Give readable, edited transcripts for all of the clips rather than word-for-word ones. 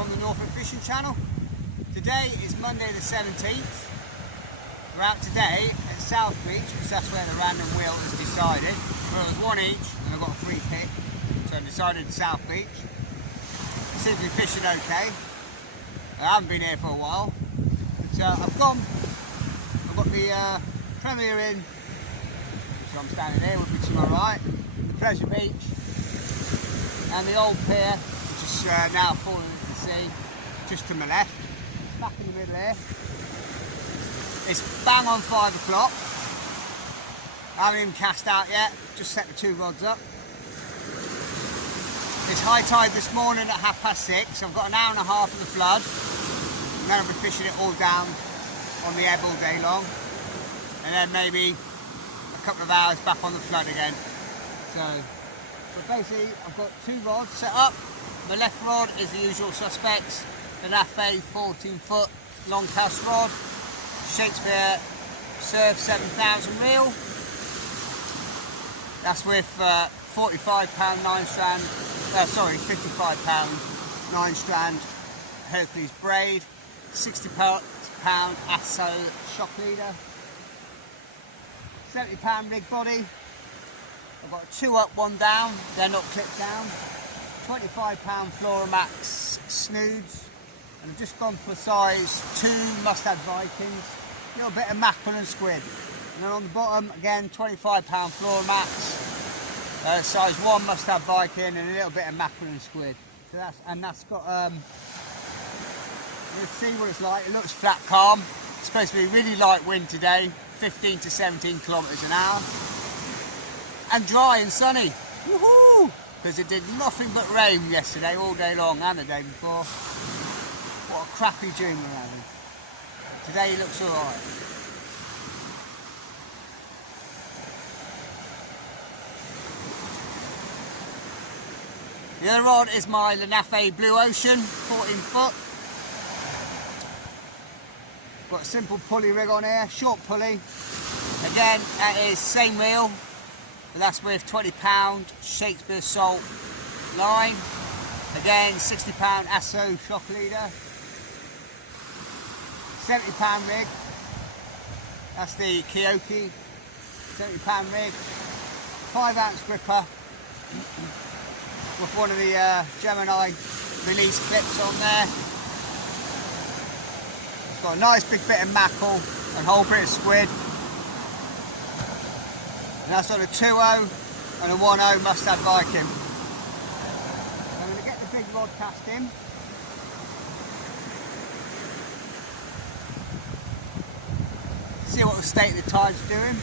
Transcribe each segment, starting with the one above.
from the Norfolk Fishing Channel. Today is Monday the 17th. We're out today at South Beach because that's where the random wheel has decided. Well, it was one each and I got a free pick, so I decided South Beach. Seems to be fishing okay. I haven't been here for a while, but I've got the Premier Inn, so I'm standing here, would be to my right, the Pleasure Beach, and the old pier, which is now falling into the sea, just to my left, back in the middle here. It's bang on 5 o'clock. I haven't even cast out yet, just set the 2 rods up. It's high tide this morning at 6:30, I've got an hour and a half of the flood, and then I'll be fishing it all down on the ebb all day long, and then maybe a couple of hours back on the flood again. So basically I've got 2 rods set up. My left rod is the usual suspects, an FA 14-foot long cast rod, Shakespeare Surf 7000 reel. That's with 45-pound 9-strand, sorry, 55-pound 9-strand Hercules braid, 60-pound Asso shock leader, 70-pound rig body. I've got 2 up, 1 down, they're not clipped down, 25-pound Floramax snoods, and I've just gone for size 2 mustad Vikings, a little bit of mackerel and squid. And then on the bottom, again, 25-pound Floramax, size 1 mustad Viking, and a little bit of mackerel and squid. So that's got, let's see what it's like. It looks flat calm. It's supposed to be really light wind today, 15 to 17 kilometres an hour. And dry and sunny, woohoo! Because it did nothing but rain yesterday, all day long, and the day before. What a crappy June we're having. Today looks alright. The other rod is my Lenafe Blue Ocean, 14-foot. Got a simple pulley rig on here, short pulley. Again, that is same reel, but that's with 20-pound Shakespeare Salt line. Again, 60-pound Asso shock leader. 70-pound rig. That's the Kyoki 70-pound rig. 5-ounce gripper with one of the Gemini release clips on there. It's got a nice big bit of mackerel and a whole bit of squid. And that's on a 2.0 and a 1.0 mustad Viking. I'm going to get the big rod cast in. See what the state of the tide's doing.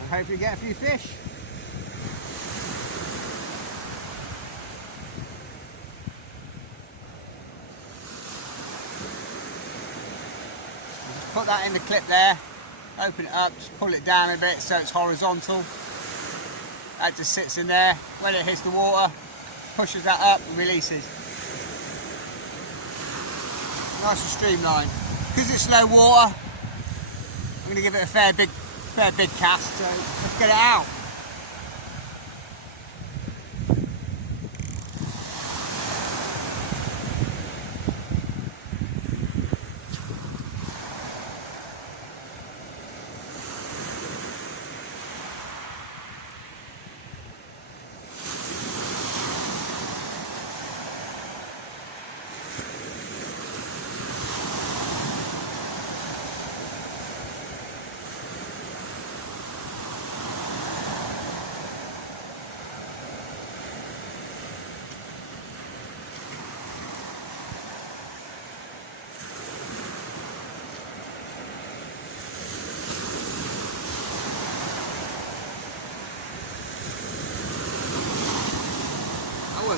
And hopefully get a few fish. Put that in the clip there, open it up, just pull it down a bit so it's horizontal. That just sits in there. When it hits the water, pushes that up and releases. Nice and streamlined. Because it's low water, I'm going to give it a fair big cast, so let's get it out.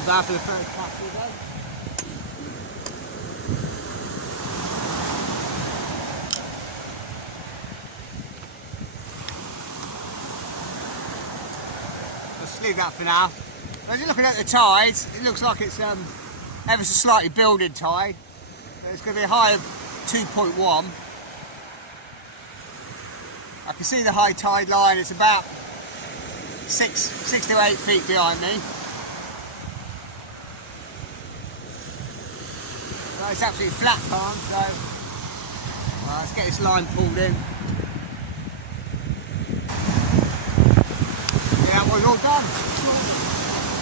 That for the first cast we go. Let's leave that for now. As you're looking at the tides, it looks like it's ever so slightly building tide. It's going to be a high of 2.1. I can see the high tide line, it's about 6 to 8 feet behind me. Well, it's absolutely flat palm, so let's get this line pulled in. Yeah, that was all done.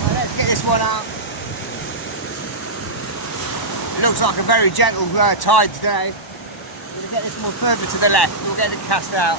Right, let's get this one out. It looks like a very gentle tide today. We're going to get this more further to the left, we'll get it cast out.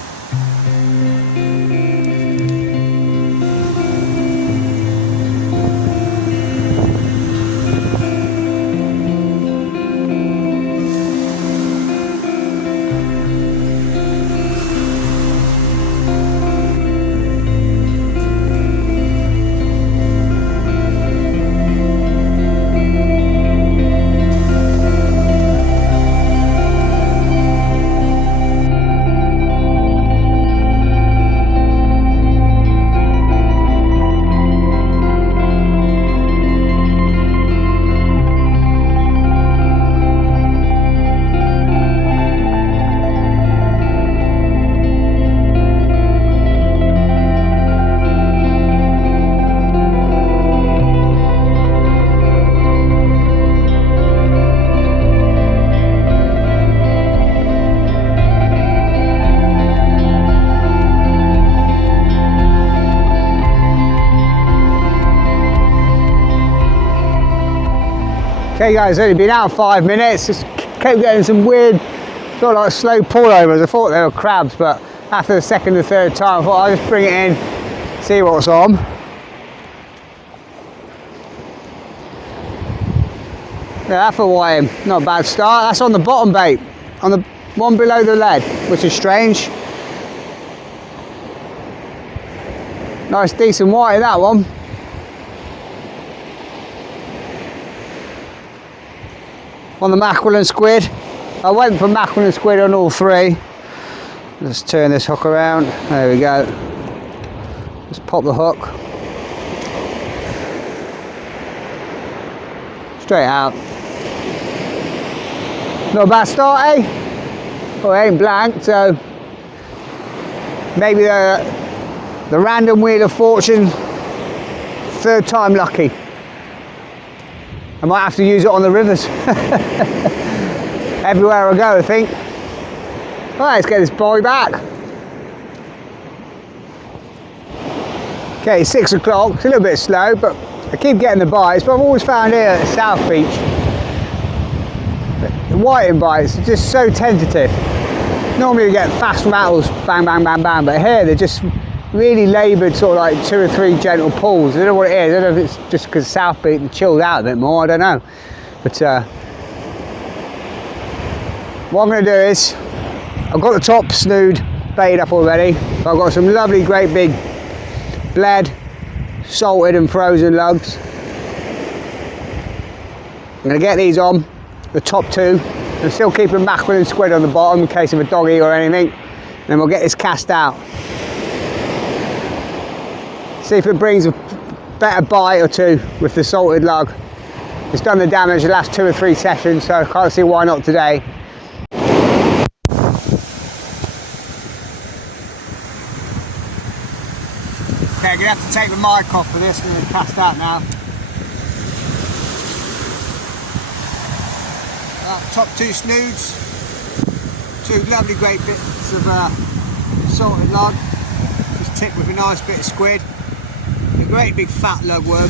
Okay guys, only been out 5 minutes, just kept getting some weird, sort of like slow pullovers. I thought they were crabs, but after the second or third time I thought I'll just bring it in, see what's on. Yeah, that's a whiting, not a bad start. That's on the bottom bait, on the one below the lead, which is strange. Nice decent white in that one. On the mackerel and squid, I went for mackerel and squid on all three. Let's turn this hook around, there we go. Just pop the hook. Straight out. Not a bad start, eh? Well, it ain't blank, so maybe the random wheel of fortune, third time lucky. I might have to use it on the rivers. Everywhere I go, I think. Right, let's get this boy back. Okay, 6 o'clock. It's a little bit slow, but I keep getting the bites. But I've always found here at South Beach, the whiting bites are just so tentative. Normally you get fast rattles, bang, bang, bang, bang. But here they're just really laboured, sort of like 2 or 3 gentle pulls. I don't know what it is. I don't know if it's just because South Beach and chilled out a bit more. I don't know. But what I'm going to do is, I've got the top snood baited up already. But I've got some lovely, great big bled, salted and frozen lugs. I'm going to get these on, the top 2. I'm still keeping mackerel and squid on the bottom in case of a doggy or anything. And then we'll get this cast out. See if it brings a better bite or 2 with the salted lug. It's done the damage the last 2 or 3 sessions, so I can't see why not today. Okay, I'm going to have to take the mic off for this. I'm going to cast out now. Top 2 snoods, 2 lovely great bits of salted lug, just tipped with a nice bit of squid. A great big fat lugworm.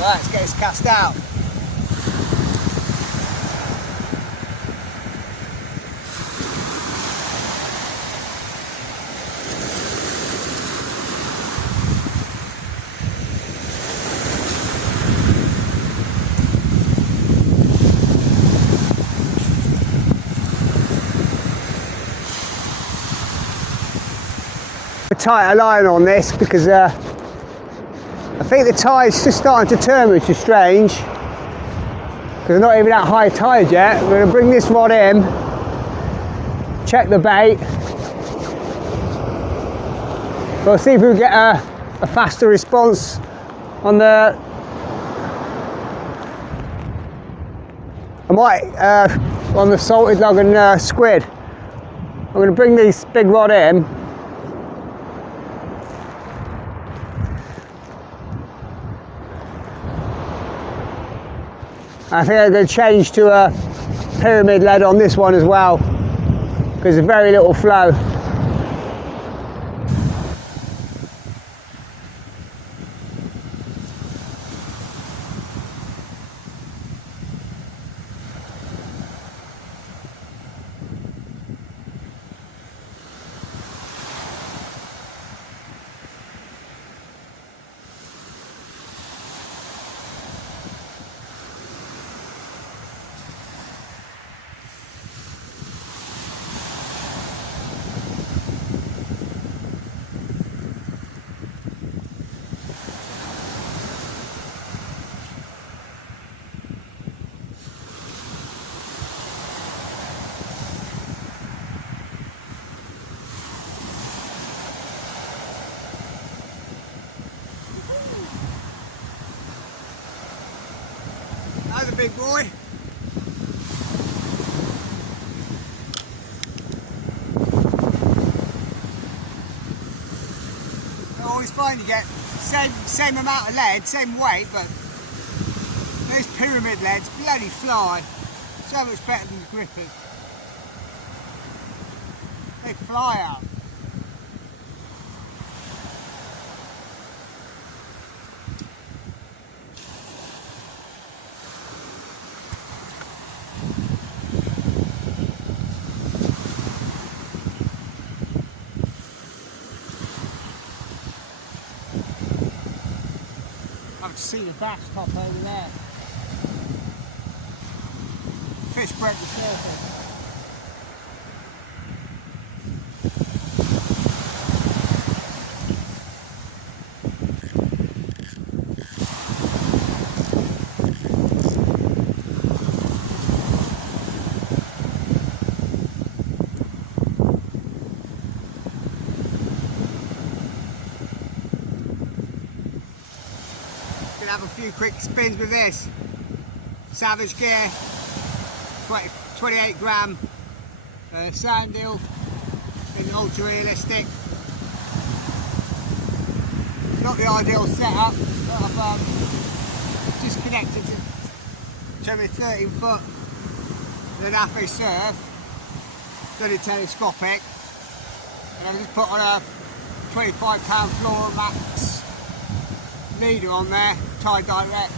Right, let's get this cast out. Tighter line on this because I think the tide's just starting to turn, which is strange because they're not even at high tide yet. We're going to bring this rod in, check the bait. We'll see if we can get a faster response on the. I might on the salted lug and squid. I'm going to bring this big rod in. I think I'm going to change to a pyramid lead on this one as well, because there's very little flow. That's a big boy. I always find you get same amount of lead, same weight, but those pyramid leads bloody fly. So much better than the grippers. They fly out. I've just seen a bass pop over there. Fish broke the surface. Gonna have a few quick spins with this Savage Gear 28 gram sound deal, been ultra realistic. Not the ideal setup, but I've just connected to my 13 foot Lenafe surf, done it telescopic, and I've just put on a 25-pound Flora Max leader on there, tied direct.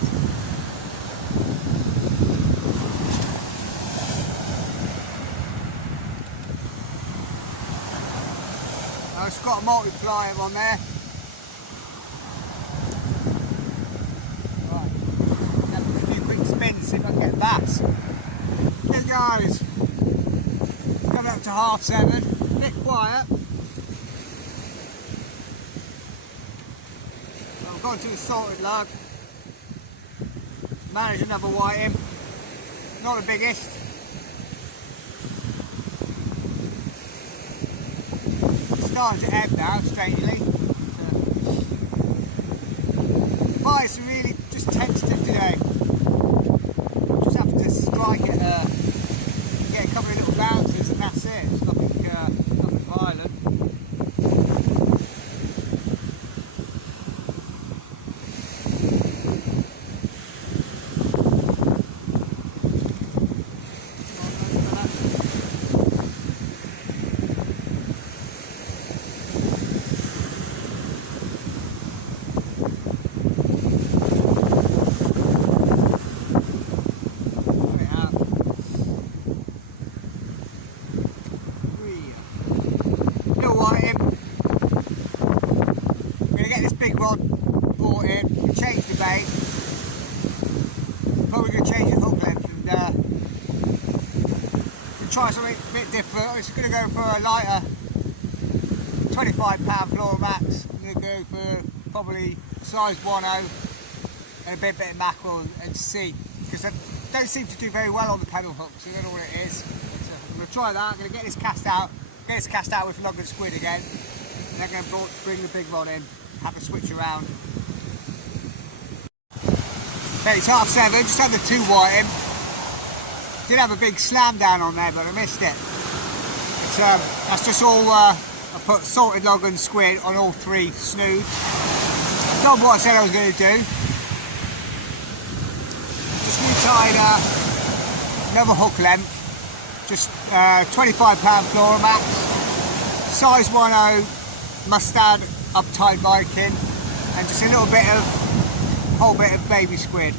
I've got a multiplier on there. Right, have a few quick spins, see if I can get bass. Here goes. Coming up to 7:30, a bit quiet. I've gone to the salted lug, managed another whiting, not the biggest. Starting to ebb now, strangely. Bites are really just tentative today. Just having to strike it, get a couple of little bounces, and that's it. It's nothing violent. Big rod brought in, change the bait, probably going to change the hook length and try something a bit different. I'm just going to go for a lighter 25-pound Flora Max. I'm going to go for probably size 1/0 and a bit of mackerel and see, because they don't seem to do very well on the pedal hooks. I don't know what it is. I'm going to try that. I'm going to get this cast out with lug and squid again, and then I'm going to bring the big rod in. Have a switch around. Okay, it's 7:30, just had the 2 whiting. Did have a big slam down on there, but I missed it. That's just all, I put salted log and squid on all 3 snoods. Done what I said I was going to do. Just need inside another hook length, just £25 Floramats, size 10 mustard uptight Viking, and just a little bit of, whole bit of baby squid.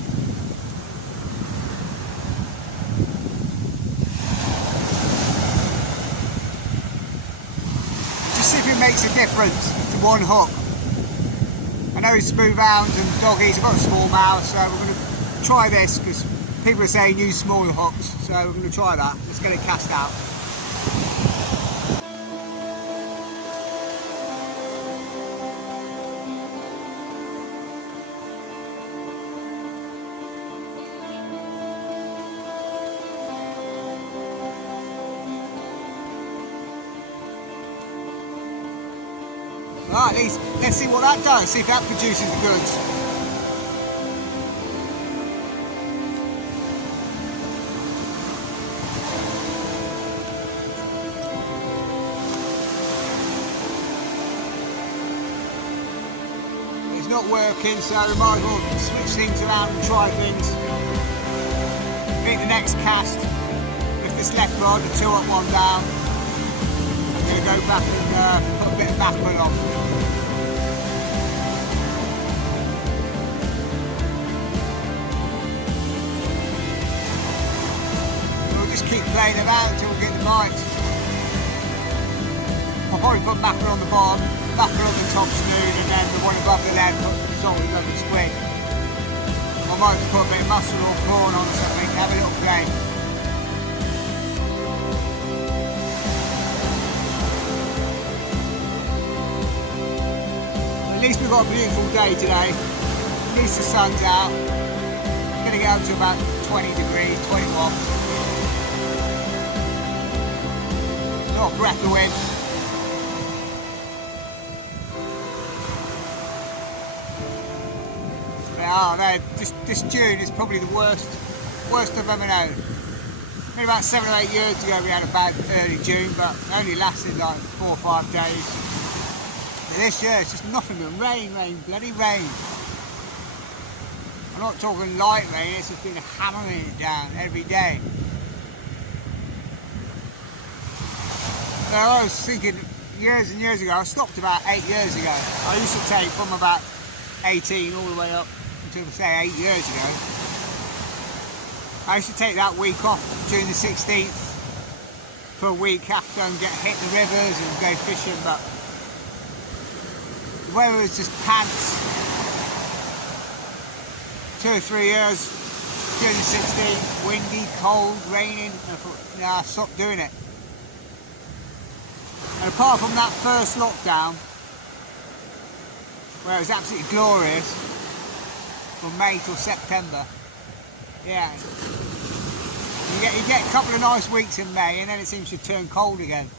Just see if it makes a difference to one hook. I know smooth hounds and doggies have got a small mouth, so we're going to try this because people are saying use smaller hooks, so we're going to try that. Let's get it cast out. Right, at least let's see what that does, see if that produces the goods. It's not working, so we might as well switch things around and try things. I think the next cast, with this left rod, the 2 up 1 down, I'm going to go back and put a bit of back pull on. Just keep playing them out until we get the bites. I'll probably put mackerel on the bottom, mackerel on the top snood, and then the one above the leg put the salted lovely squid. I might put a bit of mustard or corn on or something, have a little play. At least we've got a beautiful day today. At least the sun's out. It's going to get up to about 20 degrees, 21. Not a breath of wind. Oh no, this June is probably the worst I've ever known. Maybe about 7 or 8 years ago we had a bad early June, but it only lasted like 4 or 5 days. But this year it's just nothing but rain, bloody rain. I'm not talking light rain, it's just been hammering it down every day. So I was thinking years and years ago, I stopped about 8 years ago. I used to take from about 18 all the way up until say 8 years ago. I used to take that week off, June the 16th, for a week after and hit the rivers and go fishing, but the weather was just pants. 2 or 3 years, June the 16th, windy, cold, raining, and I thought, nah, stop doing it. And apart from that first lockdown, where it was absolutely glorious, from May till September, yeah, you get a couple of nice weeks in May and then it seems to turn cold again.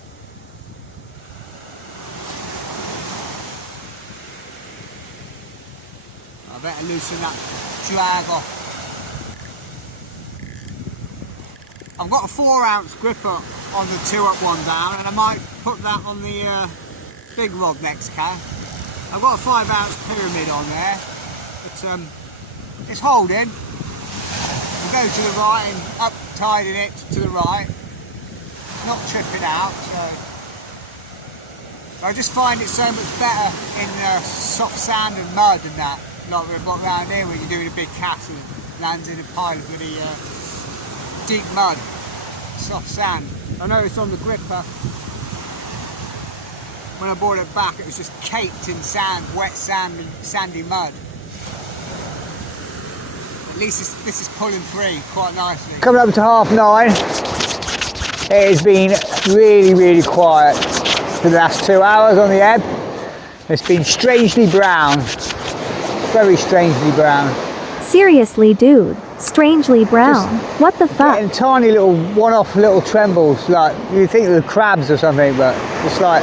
I better loosen that drag off. I've got a 4-ounce gripper on the 2 up 1 down, and I might put that on the big rod next cast. I've got a 5-ounce pyramid on there. It's holding. I go to the right and up tiding it to the right, not tripping out. So I just find it so much better in soft sand and mud and that. Like we've got around here when you're doing a big cast and it lands in a pile of really deep mud, soft sand. I noticed on the gripper, when I brought it back, it was just caked in sand, wet sand and sandy mud. At least this is pulling free quite nicely. Coming up to 9:30, it has been really quiet for the last 2 hours on the ebb. It's been strangely brown, very strangely brown. Seriously, dude, strangely brown. Just what the fuck? Getting tiny little one-off little trembles, like you think they're crabs or something, but it's like